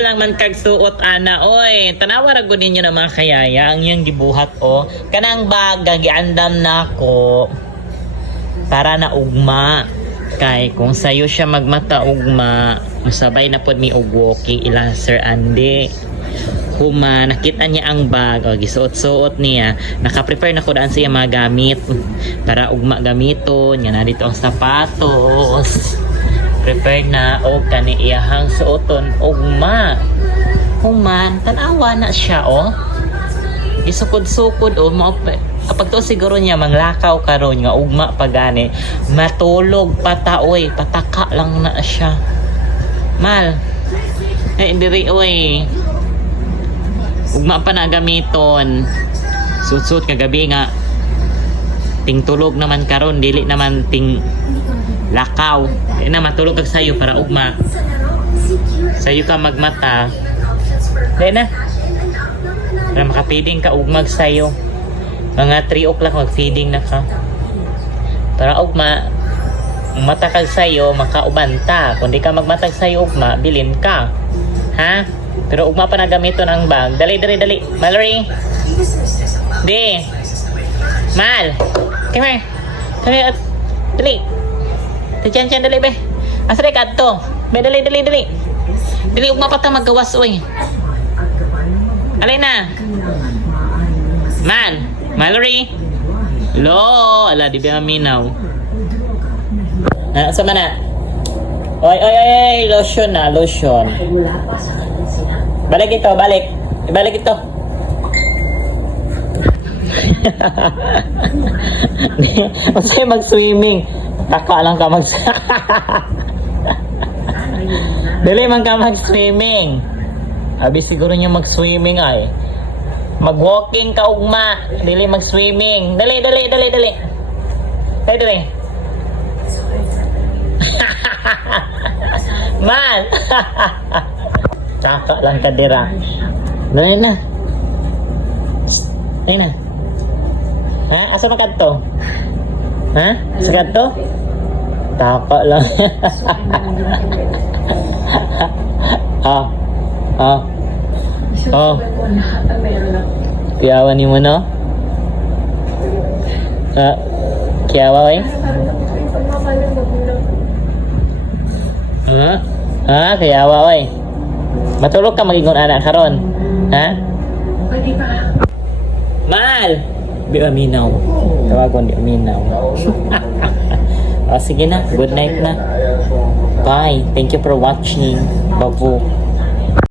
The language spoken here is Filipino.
lang man kag suot ana oy. Tanawa ra gud ninyo na mga kayaya ang iyang gibuhat o. Kanang baga giandam nako para na ugma. Kay kung sayo siya magmata ugma, masabay na pod mi og walking ila Sir Andy. Huma, nakita niya ang bag, o gisuot-suot niya, naka-prepare na ko daan siya mga gamit para ugma gamiton, yan na dito ang sapatos. Prepare na og kani iyahang suoton ugma. Human, tanawa na siya oh. Isukod-sukod oh, kapag to siguro niya manglakaw karon nga ugma pa gani, matulog pataoy, pataka lang na siya. Mal. Diri oy. Ugma pa na gamiton. Suot-suot kagabi nga. Ting tulog naman karon, dili naman ting lakaw. Di na matulog kag sayo para ugma. Sayo ka magmata. Di na. Para makapiding ka ugmag sayo. Mga 3 o'clock mag-feeding na ka. Para ugma, mata kag sayo, makaubanta. Kung di ka magmatag sayo ugma, bilin ka. Ha? Pero ugma pa na gamiton ang bag. Dali. Mallory. Di. Mal. Come here. Dali. Tiyan, dali be. Asari ka to. Be, dali. Dali, ugma pa ta maggawas, oy. Alay na. Man. Mallory. Lo. Ala, di ba minaw. Sama na. Oy. Lotion na, lotion. Balik ito. Kasi mag-swimming. Taka lang ka Dili man ka mag-swimming. Abi siguro niya mag-swimming ay. Mag-walking ka ugma. Dili mag-swimming. Dali. Man. Taka lang ka dira. Dali na. Ay na. Ha? Asa makadto? Ha? Asa kadto? Taka lang. Kiyawa ni mo no? Kiyawa eh? Kiyawa eh. Matulog ka magigon anak karon. Ha? Pwede ba? Mal! Di aminaw. Tawagon di aminaw. Sige na. Good night na. Bye. Thank you for watching. Babu.